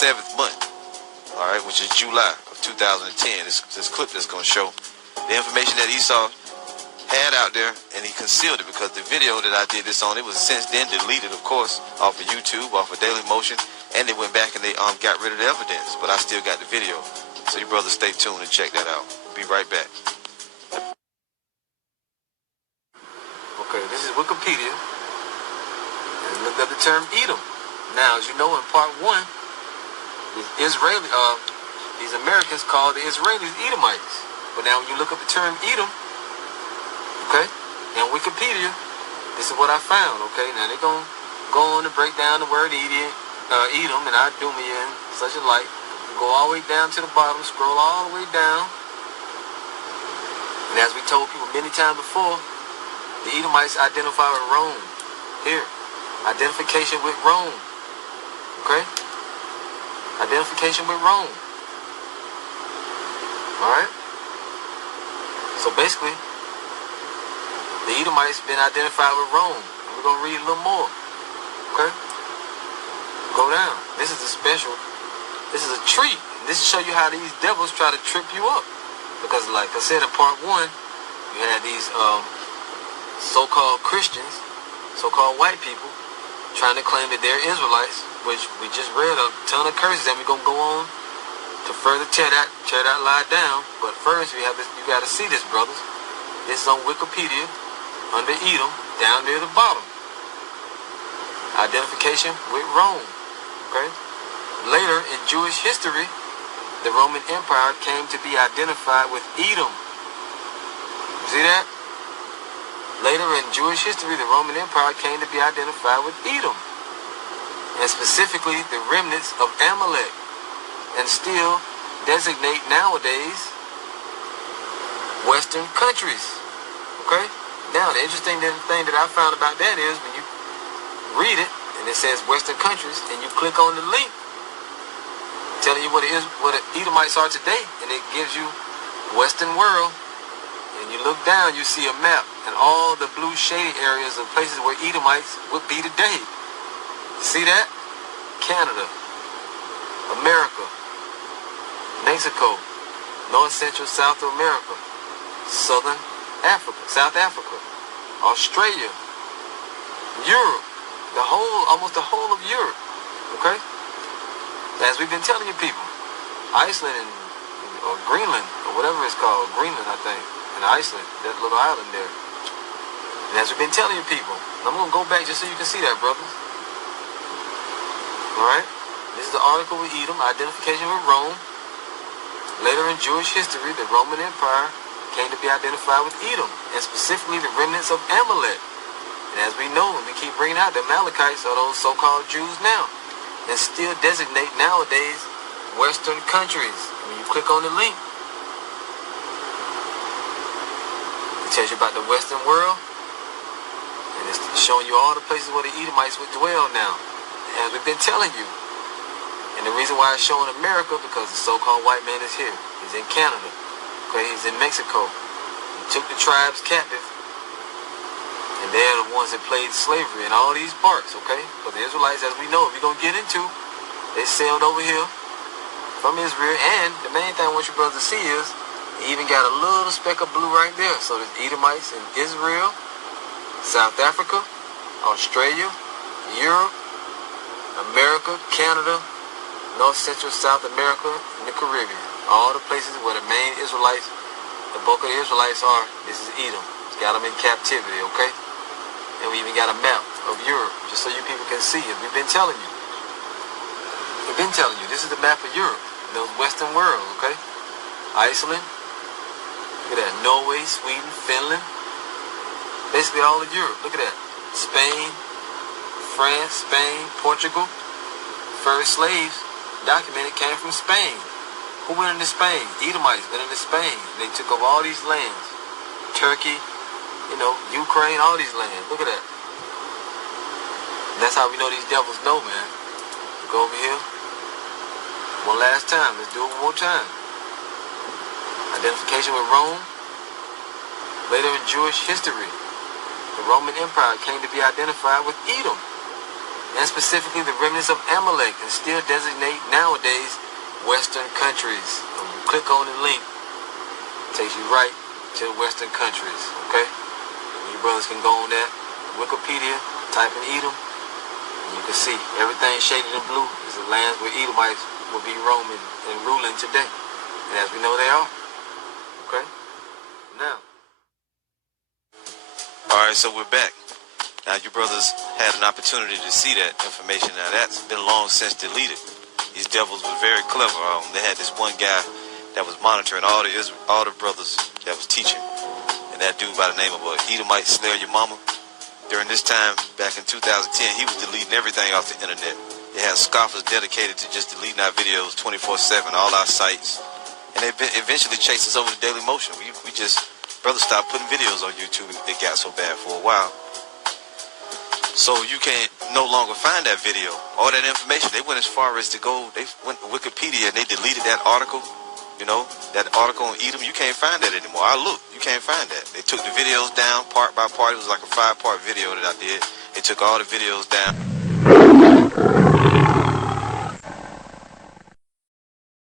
7th month, all right, which is July of 2010. This clip that's going to show the information that Esau had out there, and he concealed it because the video that I did this on, it was since then deleted, of course, off of YouTube, off of Daily Motion, and they went back and they got rid of the evidence, but I still got the video. So you brothers stay tuned and check that out. Be right back. Okay, this is Wikipedia, and look up the term Edom. Now, as you know, in part 1, these Americans called the Israelis Edomites. But now when you look up the term Edom, okay, in Wikipedia, this is what I found, okay? Now they're going to go on to break down the word Edom and Idumea and such a like. Go all the way down to the bottom, scroll all the way down. And as we told people many times before, the Edomites identify with Rome. Here, identification with Rome, okay? Identification with Rome. All right? So basically, the Edomites been identified with Rome. We're going to read a little more. Okay? Go down. This is a special. This is a treat. This will show you how these devils try to trip you up. Because like I said in part 1, you had these so-called Christians, so-called white people, trying to claim that they're Israelites, which we just read a ton of curses, and we're going to go on to further tear that lie down. But first, you got to see this, brothers. This is on Wikipedia. Under Edom, down near the bottom. Identification with Rome. Okay? Later in Jewish history, the Roman Empire came to be identified with Edom. See that? Later in Jewish history, the Roman Empire came to be identified with Edom. And specifically the remnants of Amalek. And still designate nowadays Western countries. Okay? Now, the interesting thing that I found about that is when you read it, and it says Western countries, and you click on the link, telling you what the Edomites are today, and it gives you Western world, and you look down, you see a map, and all the blue shaded areas of places where Edomites would be today. You see that? Canada, America, Mexico, North Central South America, Southern Africa, South Africa, Australia, Europe, almost the whole of Europe, okay? As we've been telling you people, Iceland or Greenland, or whatever it's called, Greenland, I think, and Iceland, that little island there. And as we've been telling you people, and I'm going to go back just so you can see that, brothers. All right? This is the article with Edom, identification with Rome. Later in Jewish history, the Roman Empire came to be identified with Edom, and specifically the remnants of Amalek. And as we know, and we keep bringing out, the Amalekites are those so-called Jews now, and still designate nowadays Western countries. When you click on the link, it tells you about the Western world, and it's showing you all the places where the Edomites would dwell now. As we've been telling you. And the reason why it's showing America, because the so-called white man is here. He's in Canada. Okay, he's in Mexico. He took the tribes captive. And they're the ones that played slavery in all these parts, okay? But the Israelites, as we know, if we're going to get into, they sailed over here from Israel. And the main thing I want you brothers to see is, he even got a little speck of blue right there. So there's Edomites in Israel, South Africa, Australia, Europe, America, Canada, North Central South America, and the Caribbean. All the places where the main Israelites, the bulk of the Israelites are, this is Edom. It's got them in captivity, okay? And we even got a map of Europe, just so you people can see it. We've been telling you. We've been telling you. This is the map of Europe, those Western world, okay? Iceland. Look at that. Norway, Sweden, Finland. Basically all of Europe. Look at that. Spain, France, Spain, Portugal. First slaves documented came from Spain. Who went into Spain? Edomites went into Spain. They took over all these lands. Turkey, Ukraine, all these lands. Look at that. And that's how we know these devils know, man. Go over here. One last time. Let's do it one more time. Identification with Rome. Later in Jewish history, the Roman Empire came to be identified with Edom. and specifically the remnants of Amalek, and still designate nowadays Western countries. Click on the link. Takes you right to the Western countries, okay? You brothers can go on that Wikipedia, type in Edom, and you can see everything shaded in blue is the lands where Edomites will be roaming and ruling today. And as we know they are. Okay? Now. Alright, so we're back. Now you brothers had an opportunity to see that information. Now that's been long since deleted. These devils were very clever. They had this one guy that was monitoring all the brothers that was teaching. And that dude by the name of Edomite Slayer Your Mama. During this time, back in 2010, he was deleting everything off the internet. They had scoffers dedicated to just deleting our videos 24/7, all our sites. And they eventually chased us over to Daily Motion. We just, brothers stopped putting videos on YouTube. It got so bad for a while. So you can't no longer find that video. All that information, they went as far as to go, they went to Wikipedia and they deleted that article. You know, that article on Edom, you can't find that anymore. I looked, you can't find that. They took the videos down part by part. It was like a 5-part video that I did. They took all the videos down.